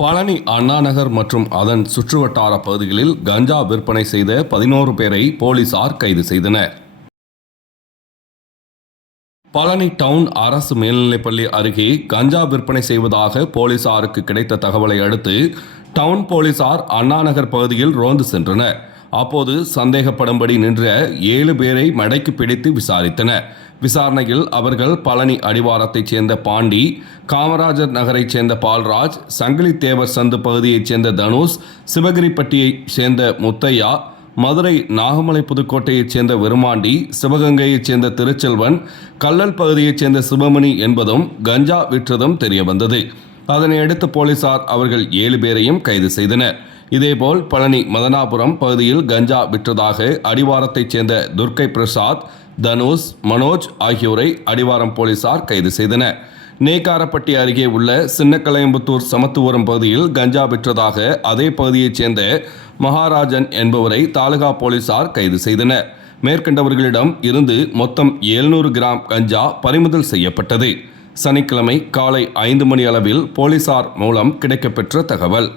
பழனி அண்ணாநகர் மற்றும் அதன் சுற்றுவட்டார பகுதிகளில் கஞ்சா விற்பனை செய்த பதினோரு பேரை போலீசார் கைது செய்தனர். பழனி டவுன் அரசு மேல்நிலைப்பள்ளி அருகே கஞ்சா விற்பனை செய்வதாக போலீசாருக்கு கிடைத்த தகவலை அடுத்து டவுன் போலீசார் அண்ணாநகர் பகுதியில் ரோந்து சென்றனர். அப்போது சந்தேகப்படும்படி நின்ற ஏழு பேரை மடக்கி பிடித்து விசாரித்தனர். விசாரணையில் அவர்கள் பழனி அடிவாரத்தைச் சேர்ந்த பாண்டி காமராஜர் நகரைச் சேர்ந்த பால்ராஜ் சங்கிலி தேவர் சந்து பகுதியைச் சேர்ந்த தனுஷ் சிவகிரிப்பட்டியைச் சேர்ந்த முத்தையா மதுரை நாகமலை புதுக்கோட்டையைச் சேர்ந்த விருமாண்டி சிவகங்கையைச் சேர்ந்த திருச்செல்வன் கல்லல் பகுதியைச் சேர்ந்த சிவமணி என்பதும் கஞ்சா விற்றதும் தெரியவந்தது. அதனையடுத்து போலீசார் அவர்கள் ஏழு பேரையும் கைது செய்தனர். இதேபோல் பழனி மதனாபுரம் பகுதியில் கஞ்சா விற்றதாக அடிவாரத்தைச் சேர்ந்த துர்க்கை பிரசாத் தனுஷ் மனோஜ் ஆகியோரை அடிவாரம் போலீசார் கைது செய்தனர். நேக்காரப்பட்டி அருகே உள்ள சின்னக்கலையம்புத்தூர் சமத்துவரம் பகுதியில் கஞ்சா விற்றதாக அதே பகுதியைச் சேர்ந்த மகாராஜன் என்பவரை தாலுகா போலீசார் கைது செய்தனர். மேற்கண்டவர்களிடம் இருந்து மொத்தம் 700 கிராம் கஞ்சா பறிமுதல் செய்யப்பட்டது. சனிக்கிழமை காலை ஐந்து மணி அளவில் போலீசார் மூலம் கிடைக்கப்பெற்ற தகவல்.